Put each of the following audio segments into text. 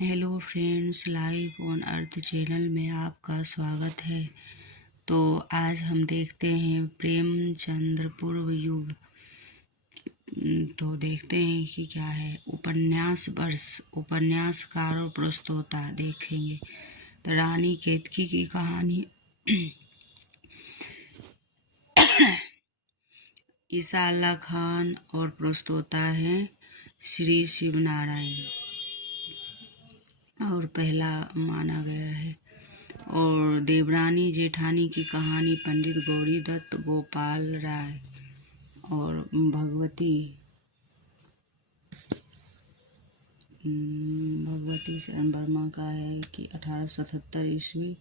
Hello friends, live on earth channel में आपका स्वागत है। तो आज हम देखते हैं प्रेमचंद्र पूर्व युग। तो देखते हैं कि क्या है। उपन्यास वर्ष, उपन्यासकार और प्रस्तोता देखेंगे। तो रानी केतकी की कहानी। ईसा अल्लाह खान और प्रस्तोता हैं श्री शिवनारायण और पहला माना गया है। और देवरानी जेठानी की कहानी पंडित गौरी दत्त गोपाल राय। और भगवती शरण वर्मा का है कि 1877 ईस्वी।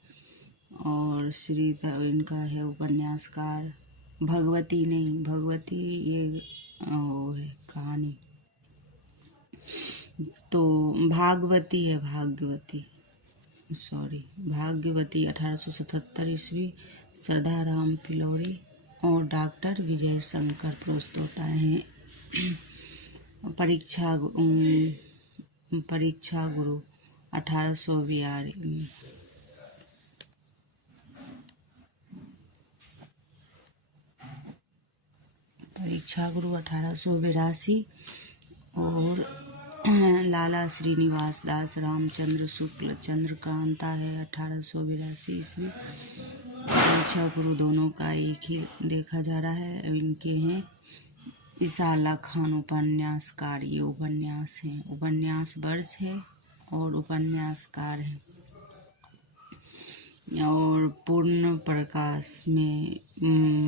और श्री इनका है उपन्यासकार भगवती नहीं, भगवती ये वो है कहानी। तो भागवती है, भाग्यवती 1877 ईस्वी। श्रद्धाराम फिलौरी और डॉक्टर विजय शंकर प्रस्तोता हैं। परीक्षा गुरु 1882। परीक्षा गुरु 1882। और लाला श्रीनिवास दास रामचंद्र शुक्ल चंद्रकांता है 1882 ईस्वी। परीक्षा गुरु दोनों का एक ही देखा जा रहा है। इनके हैं ईसा अल्लाह खान उपन्यासकार। ये उपन्यास हैं, उपन्यास वर्ष है और उपन्यासकार है। और पूर्ण प्रकाश में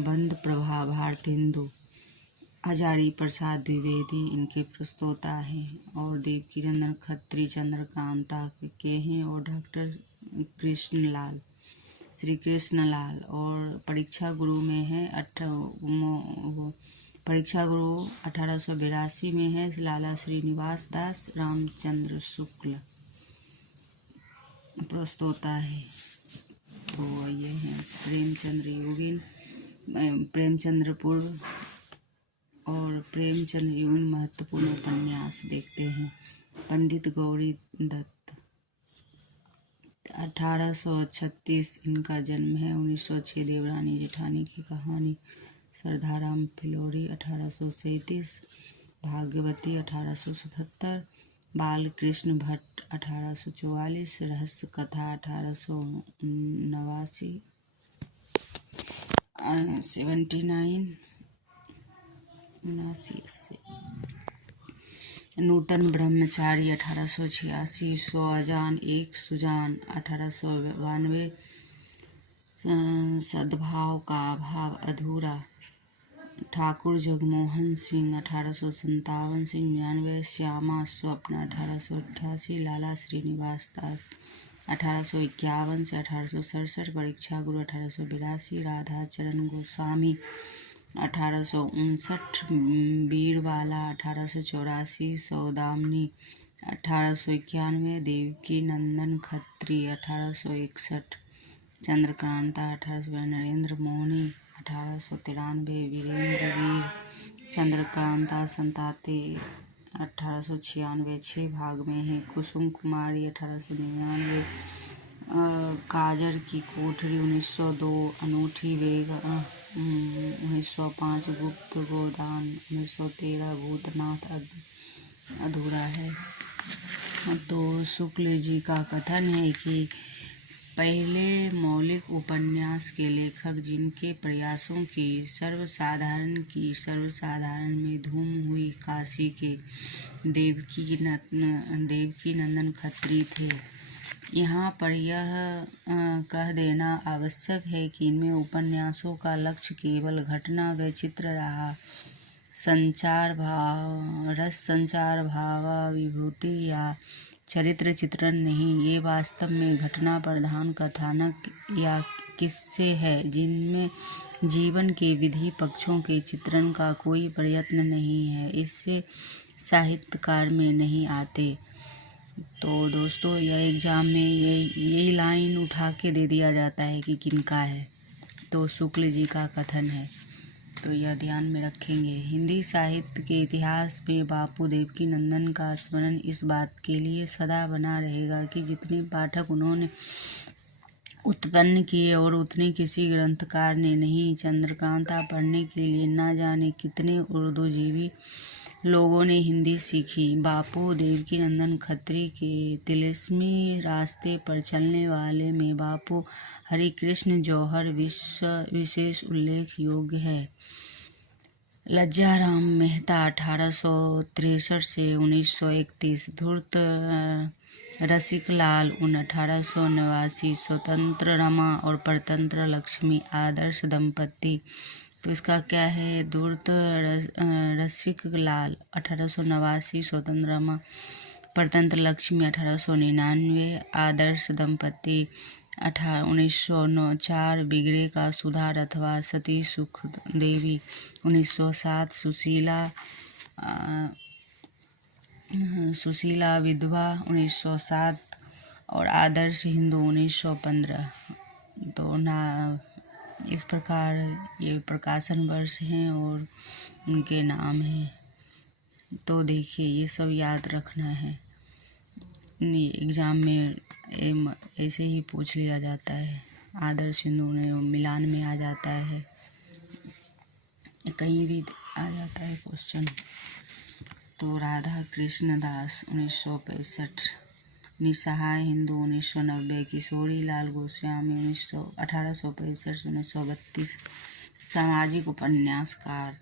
बंद प्रभा भारतेंदु हजारी प्रसाद द्विवेदी इनके प्रस्तोता हैं। और देवकी नंदन खत्री चंद्रकांता के हैं। और डॉक्टर श्री कृष्णलाल। और परीक्षा गुरु में है परीक्षा गुरु 1882 में है लाला श्रीनिवास दास रामचंद्र शुक्ल प्रस्तोता है। तो ये हैं प्रेमचंद्र योगिन, प्रेमचंद्र पूर्व और प्रेमचंद्र युगीन महत्वपूर्ण उपन्यास देखते हैं। पंडित गौरी दत्त 1836 इनका जन्म है। 1906 देवरानी जेठानी की कहानी। श्रद्धाराम फिलौरी 1837। भाग्यवती 1877। बालकृष्ण भट्ट 1844। रहस्य कथा 1889 79। नूतन ब्रह्मचारी 1886। सौ अजान एक सुजान 1892। सद्भाव का अभाव अधूरा ठाकुर जगमोहन सिंह 1857 से 99। श्यामा स्वप्न 1888। लाला श्रीनिवास दास 1851 से 1867। परीक्षा गुरु 1882। राधा चरण गोस्वामी 1859। बीरवाला 1884। सौदामिनी 1891। देवकी नंदन खत्री 1861। चंद्रकांता 1800। नरेंद्र मोहनी 1893। वीरेंद्र वीर चंद्रकांता संताते 1896। 6 भाग में है। कुसुम कुमारी 1899। काजर की कोठरी 1902। अनूठी बेग 1905। गुप्त गोदान 1913। भूतनाथ अधूरा है। तो शुक्ल जी का कथन है कि पहले मौलिक उपन्यास के लेखक, जिनके प्रयासों की सर्वसाधारण में धूम हुई, काशी के देवकी नंदन खत्री थे। यहाँ पर यह कह देना आवश्यक है कि इनमें उपन्यासों का लक्ष्य केवल घटना व चित्र रहा। रस संचार, भावाभिभूति या चरित्र चित्रण नहीं। ये वास्तव में घटना प्रधान कथानक या किस्से हैं, जिनमें जीवन के विधि पक्षों के चित्रण का कोई प्रयत्न नहीं है। इससे साहित्यकार में नहीं आते। तो दोस्तों, यह एग्जाम में यही लाइन उठा के दे दिया जाता है कि किनका है। तो शुक्ल जी का कथन है। तो यह ध्यान में रखेंगे। हिंदी साहित्य के इतिहास में बापू देवकीनंदन का स्मरण इस बात के लिए सदा बना रहेगा कि जितने पाठक उन्होंने उत्पन्न किए और उतने किसी ग्रंथकार ने नहीं। चंद्रकांता पढ़ने के लिए न जाने कितने उर्दूजीवी लोगों ने हिंदी सीखी। बापू देवकीनंदन खत्री के तिलिस्मी रास्ते पर चलने वाले में बापू हरिकृष्ण जौहर विशेष उल्लेख योग्य है। लज्जाराम मेहता 1863 से 1931, धूर्त रसिकलाल 1889, स्वतंत्र रमा और परतंत्र लक्ष्मी आदर्श दंपति। तो इसका क्या है? धूर्त रसिकलाल 1889, स्वतंत्र रमा परतंत्र लक्ष्मी 1899, आदर्श दंपति 1904, बिगड़े का सुधार अथवा सती सुख देवी 1907, सुशीला विधवा 1907 और आदर्श हिंदू 1915। तो इस प्रकार ये प्रकाशन वर्ष हैं और उनके नाम हैं। तो देखिए ये सब याद रखना है। एग्ज़ाम में ऐसे ही पूछ लिया जाता है। आदर्श हिंदू में मिलान में आ जाता है, कहीं भी आ जाता है क्वेश्चन। तो राधा कृष्ण दास 1965, निसहाय हिंदू 1990, किशोरी लाल गोस्वामी 1865 से 1932, सामाजिक उपन्यासकार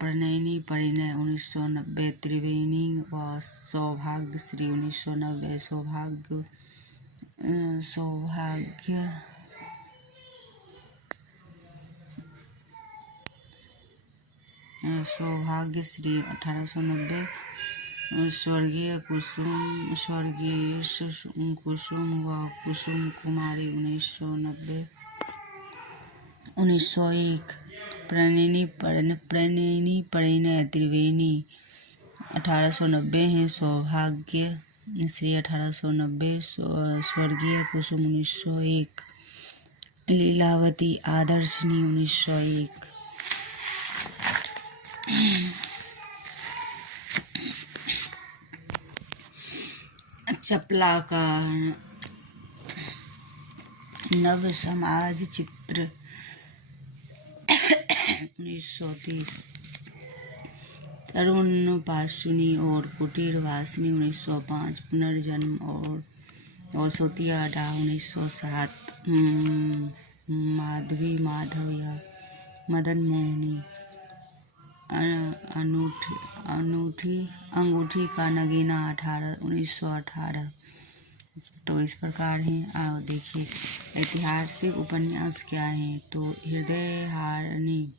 प्रणयिनी परिणय 1990, त्रिवेणी व सौभाग्यश्री 1990, सौभाग्यश्री 1890, स्वर्गीय कुसुम व कुसुम कुमारी 1990, 1901, प्रणयिनी परिणय त्रिवेणी 1890 है, सौभाग्य श्री 1890, स्वर्गीय कुसुम 1901, लीलावती आदर्शनी 1901। चपला का नव समाज चित्र 1930, तरुण पाशुनी और कुटीर वासिनी 1905, पुनर्जन्म और औसतिया डा 1907, माधवी माधव या मदन मोहनी, अंगूठी का नगीना 1918। तो इस प्रकार हैं। देखिए ऐतिहासिक उपन्यास क्या हैं? तो हृदय हारनी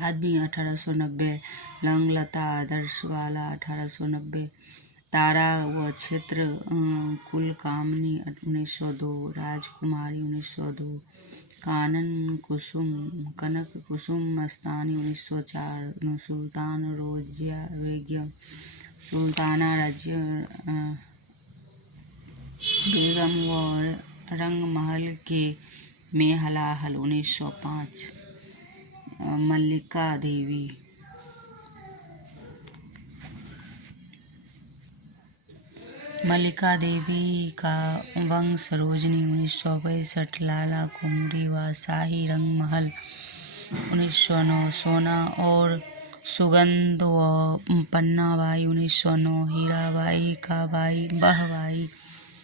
आदमी 1890, लंगलता आदर्शवाला 1890, तारा व क्षेत्र कुल कामनी 1902, राजकुमारी 1902, कनक कुसुम मस्तानी 1904, सुल्तान रोजिया बेगम, सुल्ताना राज्य बेगम व रंगमहल के में हलाहल 1905, मल्लिका देवी, का वंश सरोजनी 1965, लाला कुमरी व शाही रंगमहल 1909, सोना और सुगंध व पन्नाबाई 1909, हीराबाई का बाई बहबाई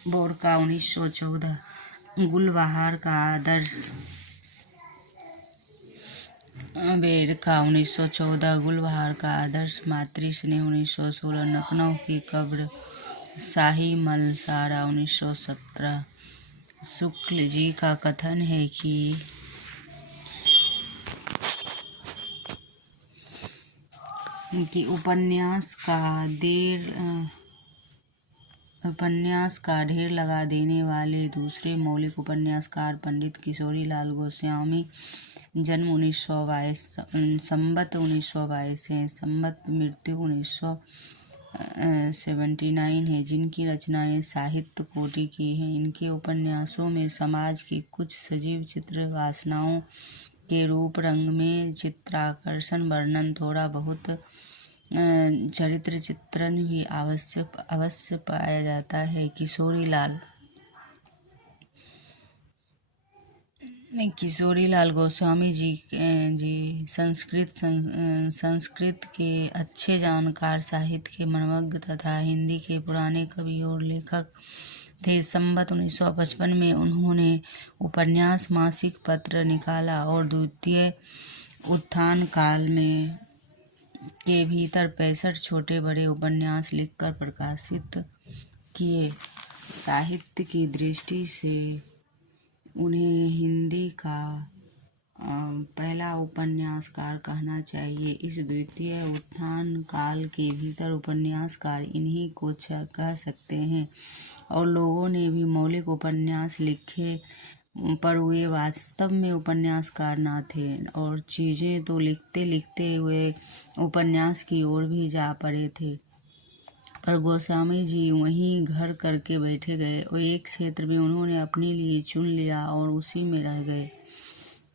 बोरका 1914, गुलबहार का आदर्श बेरका 1914, गुलबहार का आदर्श मातृ स्नेह 1916, लखनऊ की कब्र शाही मलसारा 1917। शुक्ल जी का कथन है कि उपन्यास का ढेर लगा देने वाले दूसरे मौलिक उपन्यासकार पंडित किशोरी लाल गोस्वामी, जन्म 1922, संवत 1922 है, संवत मृत्यु 1979 है, जिनकी रचनाएं साहित्य कोटि की हैं। इनके उपन्यासों में समाज की कुछ सजीव चित्र वासनाओं के रूप रंग में चित्राकर्षण वर्णन थोड़ा बहुत चरित्र चित्रण भी अवश्य पाया जाता है। किशोरीलाल गोस्वामी जी संस्कृत के अच्छे जानकार, साहित्य के मनमग्न तथा हिंदी के पुराने कवि और लेखक थे। संवत 1955 में उन्होंने उपन्यास मासिक पत्र निकाला और द्वितीय उत्थान काल में के भीतर 65 छोटे बड़े उपन्यास लिखकर प्रकाशित किए। साहित्य की दृष्टि से उन्हें हिंदी का पहला उपन्यासकार कहना चाहिए। इस द्वितीय उत्थान काल के भीतर उपन्यासकार इन्हीं को कह सकते हैं, और लोगों ने भी मौलिक उपन्यास लिखे, पर वे वास्तव में उपन्यासकार न थे और चीज़ें तो लिखते लिखते हुए उपन्यास की ओर भी जा पड़े थे। पर गोस्वामी जी वहीं घर करके बैठे गए और एक क्षेत्र भी उन्होंने अपने लिए चुन लिया और उसी में रह गए।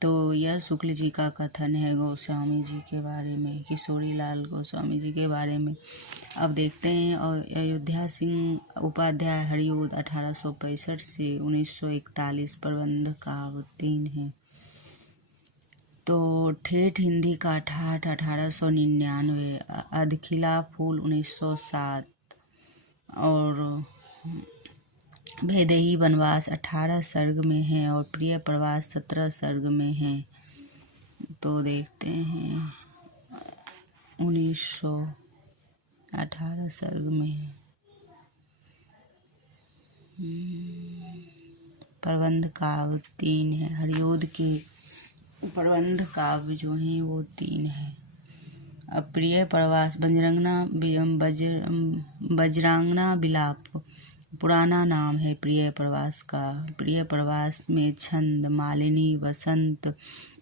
तो यह शुक्ल जी का कथन है गोस्वामी जी के बारे में, किशोरीलाल गोस्वामी जी के बारे में। अब देखते हैं अयोध्या सिंह उपाध्याय हरिओद 1865 से 1941 प्रबंध का अवतीर्ण है। तो ठेठ हिंदी का ठाठ 1899, अधखिला फूल 1907 और वैदेही वनवास 18 सर्ग में है और प्रिय प्रवास 17 सर्ग में है। तो देखते हैं 1918 सर्ग में है। प्रबंध काव्य 3 है। हरिओद के प्रबंध काव्य जो हैं वो 3 है। अब प्रिय प्रवास वज्रांगना विलाप पुराना नाम है प्रिय प्रवास का। प्रिय प्रवास में छंद मालिनी, वसंत,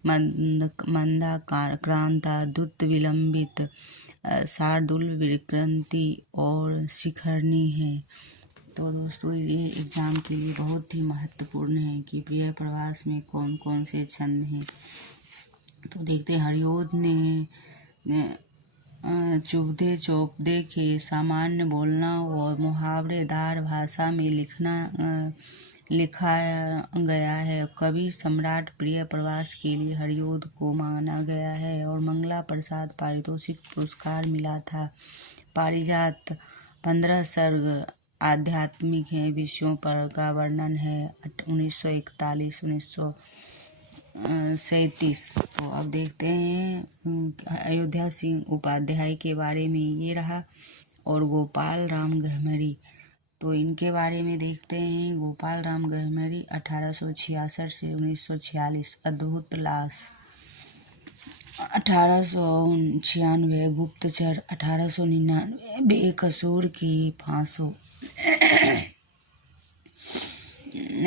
मंदा, क्रांता, दुत विलंबित, शार्दुल, विकृति और शिखरणी है। तो दोस्तों ये एग्जाम के लिए बहुत ही महत्वपूर्ण है कि प्रिय प्रवास में कौन कौन से छंद हैं। तो देखते हैं हरिओद ने चुभदे चौपदे के सामान्य बोलना और मुहावरेदार भाषा में लिखा गया है। कवि सम्राट प्रिय प्रवास के लिए हरिओद को माना गया है और मंगला प्रसाद पारितोषिक पुरस्कार मिला था। पारिजात 15 सर्ग आध्यात्मिक हैं, विषयों पर का वर्णन है। 1941 1937। तो अब देखते हैं अयोध्या सिंह उपाध्याय के बारे में ये रहा, और गोपाल राम गहमरी। तो इनके बारे में देखते हैं। गोपाल राम गहमरी 1866 से 1946, अद्भुत लाश 1896, गुप्तचर 1899, बेकसूर की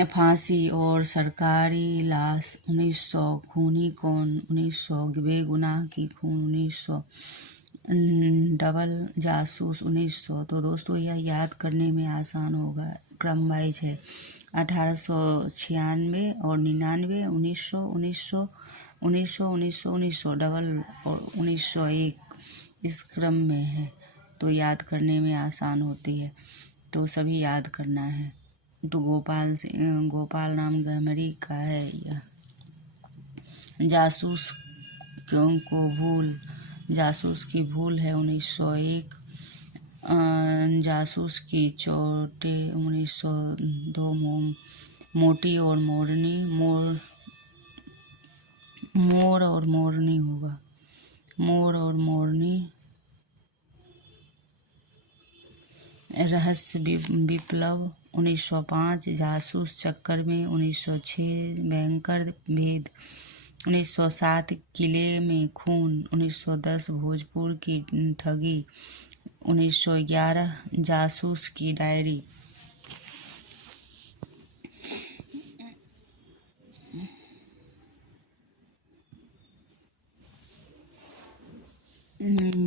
फांसी और सरकारी लाश 1900, खूनी कौन 1900, बेगुनाह की खून 1900, डबल जासूस 1900। तो दोस्तों यह याद करने में आसान होगा, क्रम वाइज है। 1896 और 99, 1900, 1900, 1900, 1900, 1900 डबल और 1901 इस क्रम में है। तो याद करने में आसान होती है, तो सभी याद करना है। तो गोपाल राम गहमरी का है यह। जासूस की भूल है 1901, जासूस की चोटें 1902, मोटी और मोरनी, मोर और मोरनी होगा, मोर और मोरनी, रहस्य विप्लव 1905, जासूस चक्कर में 1906, भयंकर भेद 1907, किले में खून 1910, भोजपुर की ठगी 1911, जासूस की डायरी।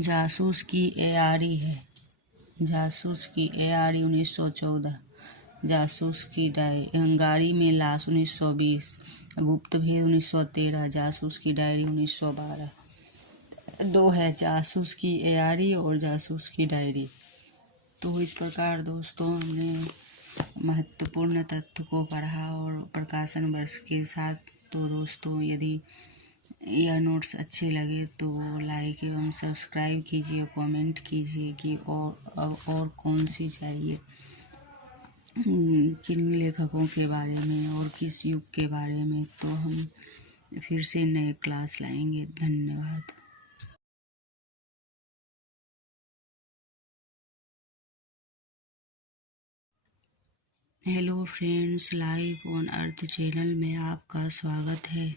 जासूस की एआरी है, जासूस की एआरी 1914, जासूस की गाड़ी में लाश 1920, गुप्त भेद 1913, जासूस की डायरी 1912। दो है जासूस की एआरी और जासूस की डायरी। तो इस प्रकार दोस्तों हमने महत्वपूर्ण तथ्य को पढ़ा और प्रकाशन वर्ष के साथ। तो दोस्तों यदि यह नोट्स अच्छे लगे तो लाइक एवं सब्सक्राइब कीजिए, कमेंट कीजिए कि और कौन सी चाहिए, किन लेखकों के बारे में और किस युग के बारे में। तो हम फिर से नए क्लास लाएंगे। धन्यवाद। Hello friends, live on earth channel में आपका स्वागत है।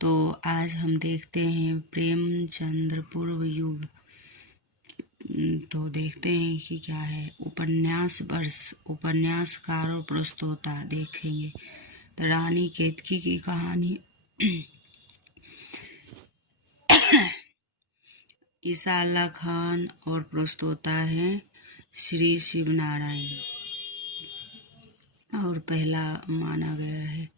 तो आज हम देखते हैं प्रेमचंद्र पूर्व युग। तो देखते हैं कि क्या है। उपन्यास वर्ष, उपन्यासकार और प्रस्तोता देखेंगे। तो रानी केतकी की कहानी ईसा अल्लाह खान और प्रस्तोता है श्री शिवनारायण और पहला माना गया है।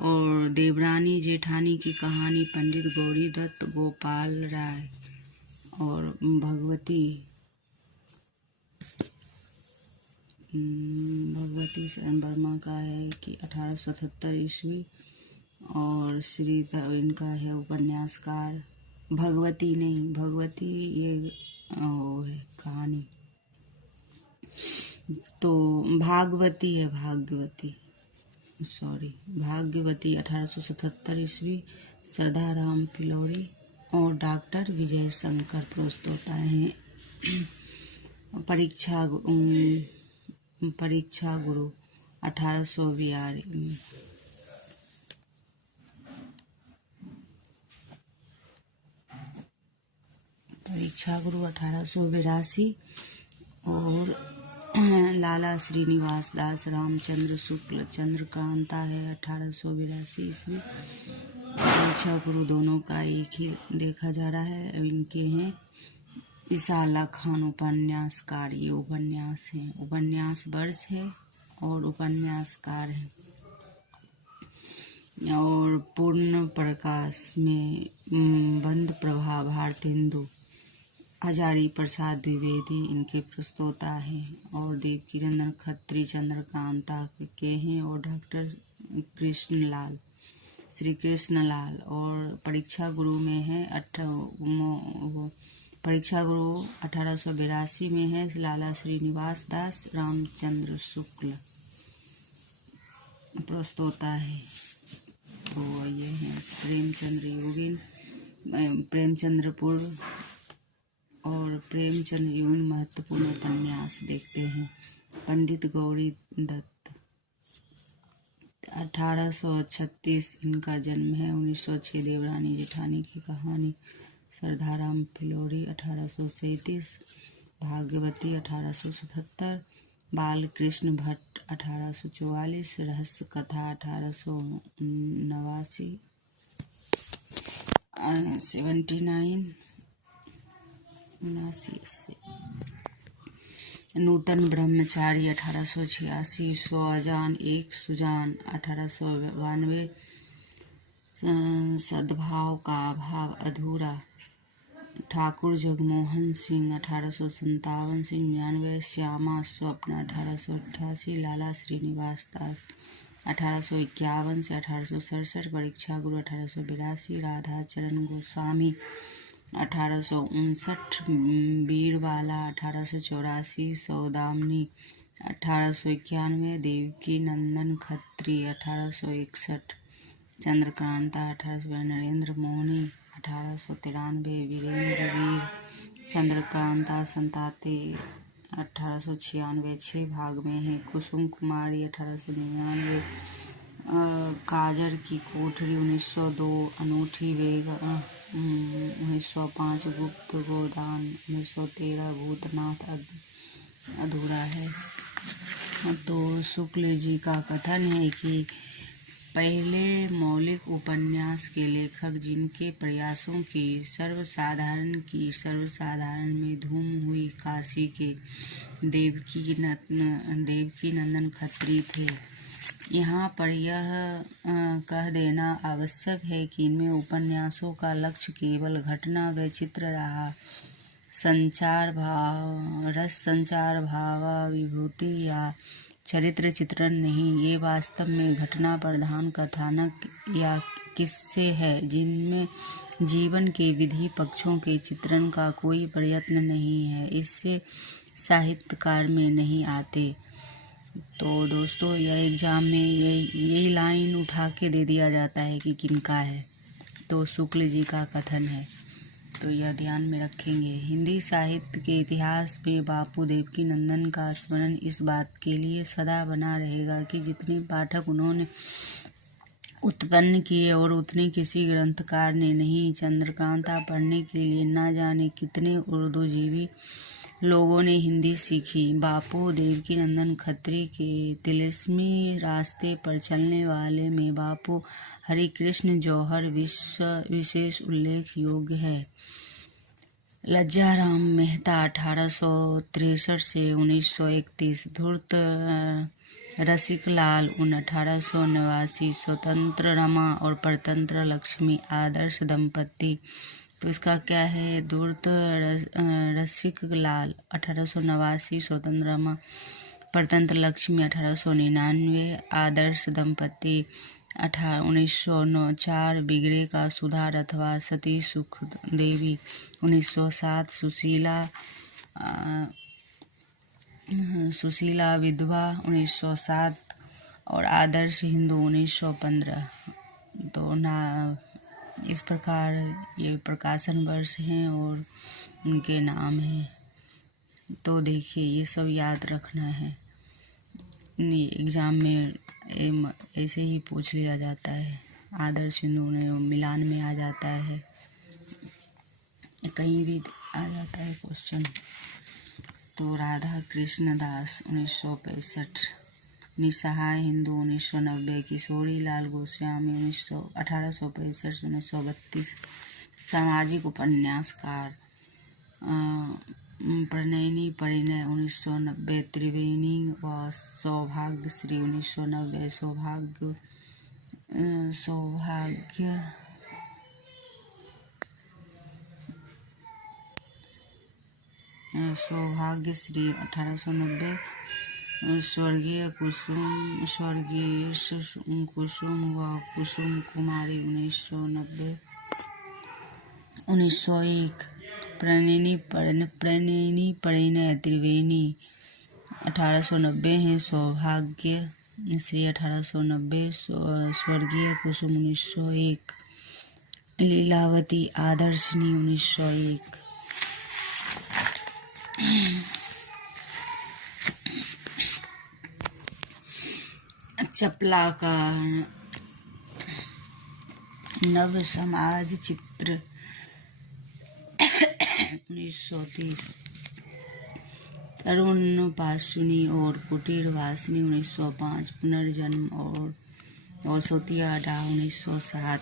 और देवरानी जेठानी की कहानी पंडित गौरी दत्त गोपाल राय और भगवती शरण वर्मा का है कि 1877 ईस्वी। और श्री इनका है उपन्यासकार भगवती नहीं, भगवती ये वो है कहानी। तो भागवती है, भाग्यवती 1877 ईस्वी। श्रद्धाराम पिलोरी और डॉक्टर विजय शंकर प्रस्तोता हैं। परीक्षा गुरु 1842। परीक्षा गुरु 1882 और लाला श्रीनिवास दास रामचंद्र शुक्ल चंद्रकांता है 1882 ईस्वी। परीक्षा गुरु दोनों का एक ही देखा जा रहा है। अब इनके हैं ईसा अल्लाह खान उपन्यासकार। ये उपन्यास है, उपन्यास वर्ष है और उपन्यासकार है। और पूर्ण प्रकाश में बंद प्रभा भारतेंदु हजारी प्रसाद द्विवेदी इनके प्रस्तोता हैं। और देवकीनंदन खत्री चंद्रकांता के हैं और डॉक्टर श्री कृष्णलाल। और परीक्षा गुरु में है परीक्षा गुरु 1882 में है लाला श्रीनिवास दास रामचंद्र शुक्ल प्रस्तोता है। तो ये है प्रेमचंद्र योगिन, प्रेमचंद्र पूर्व और प्रेमचंद्र योगिन महत्वपूर्ण उपन्यास देखते हैं। पंडित गौरी दत्त 1836 इनका जन्म है। 1906 देवरानी जेठानी की कहानी। श्रद्धाराम पिलोरी 1837, भाग्यवती 1877, बालकृष्ण भट्ट 1844, रहस्य कथा 1889 से। नूतन ब्रह्मचारी 1886, 100 अजान एक सुजान 1892, सद्भाव का अभाव अधूरा ठाकुर जगमोहन सिंह 1857 से 99, श्यामा स्वप्न 1888, लाला श्रीनिवास दास 1851 से 1867, परीक्षा गुरु 1882, राधा चरण गोस्वामी 1859, बीरबाला 1884, सौदामिनी 1891, देवकी नंदन खत्री 1861, चंद्रकांता 1892, नरेंद्र मोहनी 1893, वीरेंद्र वीर चंद्रकांता संताते 1896 6 भाग में है। कुसुम कुमारी 1899, काजर की कोठरी 1902, अनूठी बेग 1905, गुप्त गोदान 1913, भूतनाथ अधूरा है। तो शुक्ल जी का कथन है कि पहले मौलिक उपन्यास के लेखक जिनके प्रयासों की सर्वसाधारण में धूम हुई काशी के देवकी नंदन खत्री थे। यहाँ पर यह कह देना आवश्यक है कि इनमें उपन्यासों का लक्ष्य केवल घटना व चित्र रहा, रस संचार, भावाभिभूति या चरित्र चित्रण नहीं। ये वास्तव में घटना प्रधान कथानक या किस्से हैं जिनमें जीवन के विधि पक्षों के चित्रण का कोई प्रयत्न नहीं है। इससे साहित्यकार में नहीं आते। तो दोस्तों, यह एग्जाम में यही लाइन उठा के दे दिया जाता है कि किनका है, तो शुक्ल जी का कथन है। तो यह ध्यान में रखेंगे। हिंदी साहित्य के इतिहास में बापू देवकी नंदन का स्मरण इस बात के लिए सदा बना रहेगा कि जितने पाठक उन्होंने उत्पन्न किए और उतने किसी ग्रंथकार ने नहीं। चंद्रकांता पढ़ने के लिए न जाने कितने उर्दूजीवी लोगों ने हिंदी सीखी। बापू देवकी नंदन खत्री के तिलिस्मी रास्ते पर चलने वाले में बापू हरिकृष्ण जौहर विशेष उल्लेख योग्य है। लज्जाराम मेहता 1863 से 1931, धूर्त रसिकलाल 1889, स्वतंत्र रमा और परतंत्र लक्ष्मी आदर्श दंपति। तो इसका क्या है? धूर्त रसिकलाल 1889, स्वतंत्र रमा, परतंत्र लक्ष्मी 1899, आदर्श दंपति 1904, बिगड़े का सुधार अथवा सती सुख देवी 1907, सुशीला विधवा 1907 और आदर्श हिंदू 1915। तो इस प्रकार ये प्रकाशन वर्ष हैं और उनके नाम हैं। तो देखिए, ये सब याद रखना है। एग्ज़ाम में ऐसे ही पूछ लिया जाता है। आदर्श हिंदू मिलान में आ जाता है, कहीं भी आ जाता है क्वेश्चन। तो राधा कृष्ण दास 1965, निसहाय हिंदू 1990, किशोरी लाल गोस्वामी 1865 से 1932, सामाजिक उपन्यासकार। प्रणयनी परिणय 1990, त्रिवेणी व सौभाग्यश्री 1990, सौभाग्यश्री 1890, स्वर्गीय कुसुम व कुसुम कुमारी 1990, 1901, प्रणयनी परिणय त्रिवेणी 1890 है, सौभाग्य श्री 1890, स्वर्गीय कुसुम 1901, लीलावती आदर्शनी 1901। चपला का नव समाज चित्र 1930, तरुण पाशुनी और कुटीर वासिनी 1905, पुनर्जन्म और औसतिया डा 1907,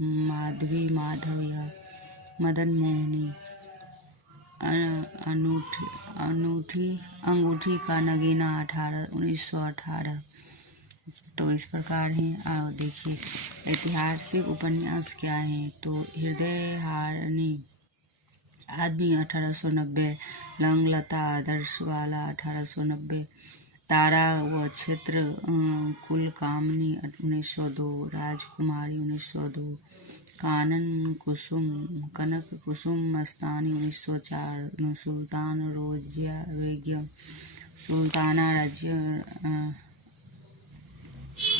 माधवी माधव या मदन मोहनी, अंगूठी का नगीना 1918। तो इस प्रकार हैं। देखिए, ऐतिहासिक उपन्यास क्या है? तो हृदय हारनी आदमी 1890, लंगलता आदर्शवाला 1890, तारा व क्षेत्र कुल कामनी 1902, राजकुमारी 1902, कनक कुसुम मस्तानी 1904, सुल्तान रोजिया बेगम, सुल्ताना राज्य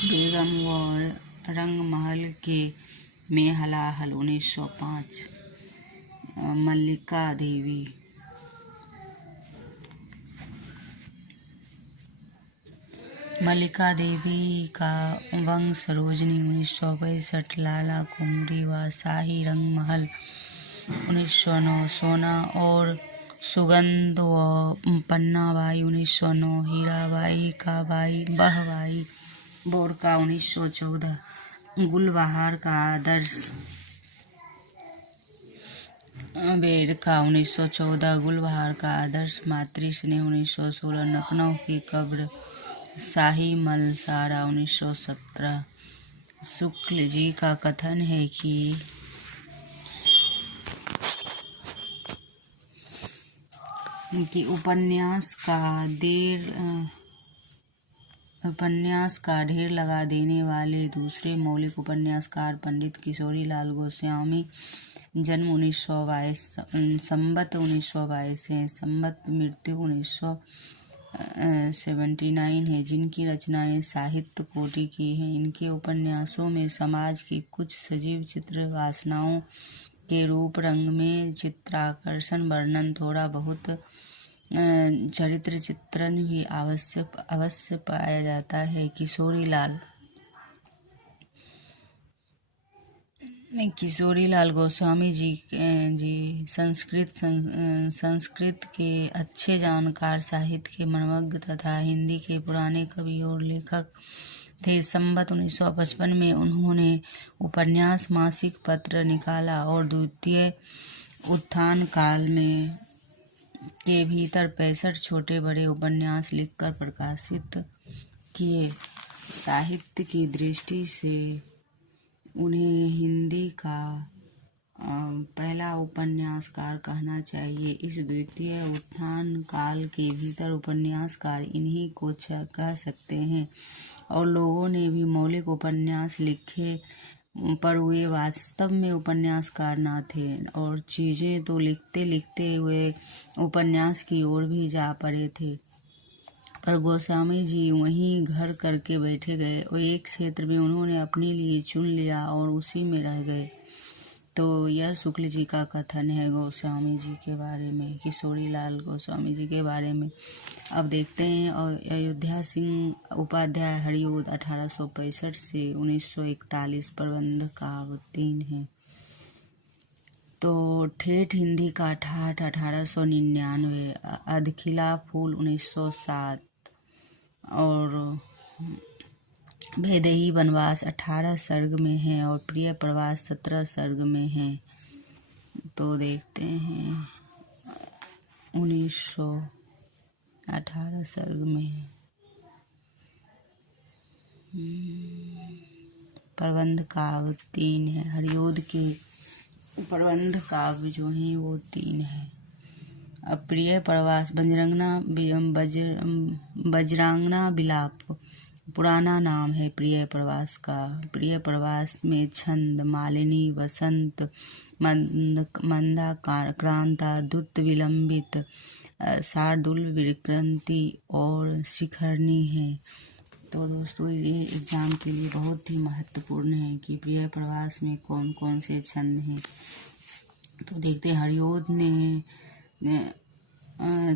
बेगम व रंगमहल के में हलाहल 1905, मल्लिका देवी। मल्लिका देवी का वंश सरोजनी 1965, लाला कुमरी व शाही रंगमहल 1909, सोना और सुगंध व पन्नाबाई 1909, हीराबाई का बाई बहबाई बोरका 1914, गुलबहार का आदर्श बेरका 1914, गुलबहार का आदर्श, मातृ स्नेह 1916, लखनऊ की कब्र, शाही मलसारा 1917। शुक्ल जी का कथन है कि उपन्यास का ढेर लगा देने वाले दूसरे मौलिक उपन्यासकार पंडित किशोरीलाल गोस्वामी, जन्म 1922, संवत 1922 है, संवत मृत्यु 1979 है, जिनकी रचनाएं साहित्य कोटि की हैं। इनके उपन्यासों में समाज की कुछ सजीव चित्र वासनाओं के रूप रंग में चित्राकर्षण, वर्णन, थोड़ा बहुत चरित्र चित्रण भी अवश्य पाया जाता है। किशोरीलाल गोस्वामी जी संस्कृत के अच्छे जानकार, साहित्य के मनमग्न तथा हिंदी के पुराने कवि और लेखक थे। संवत 1955 में उन्होंने उपन्यास मासिक पत्र निकाला और द्वितीय उत्थान काल में के भीतर 65 छोटे बड़े उपन्यास लिखकर प्रकाशित किए। साहित्य की दृष्टि से उन्हें हिंदी का पहला उपन्यासकार कहना चाहिए। इस द्वितीय उत्थान काल के भीतर उपन्यासकार इन्हीं को कह सकते हैं, और लोगों ने भी मौलिक उपन्यास लिखे, पर वे वास्तव में उपन्यासकार न थे, और चीजें तो लिखते लिखते वे उपन्यास की ओर भी जा पड़े थे। पर गोस्वामी जी वहीं घर करके बैठे गए और एक क्षेत्र भी उन्होंने अपने लिए चुन लिया और उसी में रह गए। तो यह शुक्ल जी का कथन है गोस्वामी जी के बारे में, किशोरीलाल गोस्वामी जी के बारे में। अब देखते हैं अयोध्या सिंह उपाध्याय हरिओद 1865 से 1941 प्रबंध का अवतीर्ण है। तो ठेठ हिंदी का ठाठ 1899, अधखिला फूल 1907 और वैदेही वनवास 18 सर्ग में है और प्रिय प्रवास 17 सर्ग में है। तो देखते हैं 1918 सर्ग में है। प्रबंध काव्य 3 है। हरिओद के प्रबंध काव्य जो हैं वो 3 है। अब प्रिय प्रवास, बजरांगना विलाप पुराना नाम है प्रिय प्रवास का। प्रिय प्रवास में छंद मालिनी, वसंत, मंदा क्रांता, दुत विलंबित, शार्दुल विकृति और शिखरणी है। तो दोस्तों ये एग्जाम के लिए बहुत ही महत्वपूर्ण है कि प्रिय प्रवास में कौन कौन से छंद हैं। तो देखते हैं हरिओद ने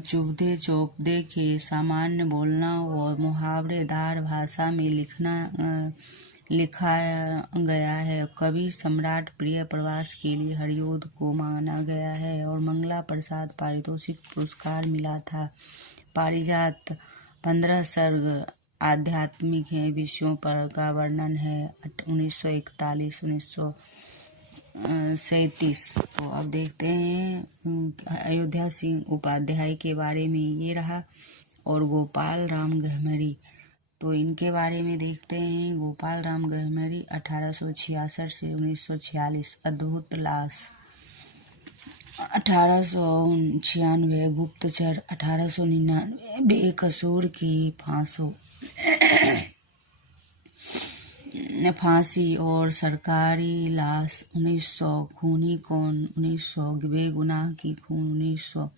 चुभदे चौपदे के सामान्य बोलना और मुहावरेदार भाषा में लिखा गया है। कवि सम्राट प्रिय प्रवास के लिए हरिओद को माना गया है और मंगला प्रसाद पारितोषिक पुरस्कार मिला था। पारिजात 15 सर्ग आध्यात्मिक है, विषयों पर का वर्णन है। 1941 1937। तो अब देखते हैं अयोध्या सिंह उपाध्याय के बारे में ये रहा, और गोपाल राम गहमरी। तो इनके बारे में देखते हैं। गोपाल राम गहमरी 1866 से 1946, अद्भुत लाश 1896, गुप्तचर 1899, बेकसूर की फांसी और सरकारी लाश 1900, खूनी कौन 1900, बेगुनाह की खून 1900,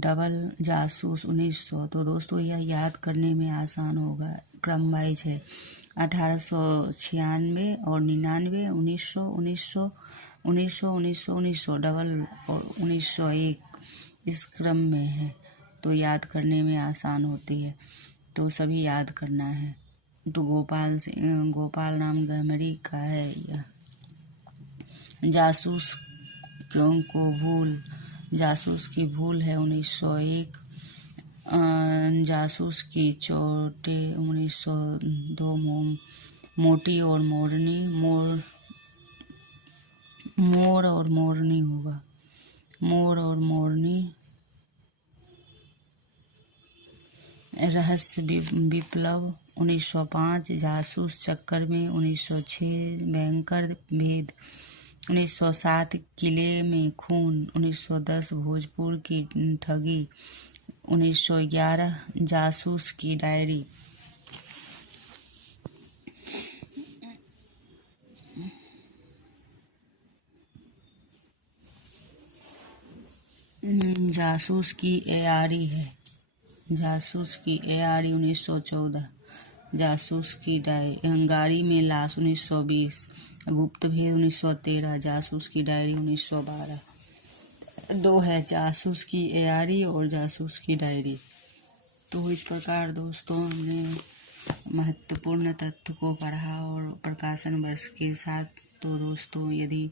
डबल जासूस 1900। तो दोस्तों यह याद करने में आसान होगा, क्रम वाइज है। 1896 और 99, 1900, 1900, 1900, 1900, 1900 डबल और 1901 इस क्रम में है। तो याद करने में आसान होती है, तो सभी याद करना है। तो गोपाल राम गहमरी का है यह। जासूस की भूल है 1901, जासूस की चोटे 1902 मोटी और मोरनी मोर और मोरनी होगा, मोर और मोरनी। रहस्य विप्लव 1905, जासूस चक्कर में 1906, बैंकर भेद 1907, किले में खून 1910, भोजपुर की ठगी 1911, जासूस की डायरी। जासूस की एआरी है, जासूस की एआरी 1914, जासूस की गाड़ी में लाश 1920, गुप्त भेद 1913, जासूस की डायरी 1912। दो है, जासूस की एआरी और जासूस की डायरी। तो इस प्रकार दोस्तों हमने महत्वपूर्ण तथ्य को पढ़ा और प्रकाशन वर्ष के साथ। तो दोस्तों यदि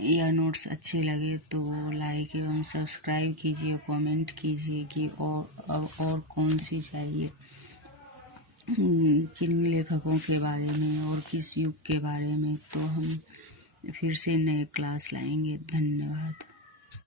यह नोट्स अच्छे लगे तो लाइक एवं सब्सक्राइब कीजिए, कमेंट कीजिए कि और कौन सी चाहिए, किन लेखकों के बारे में और किस युग के बारे में। तो हम फिर से नए क्लास लाएंगे। धन्यवाद।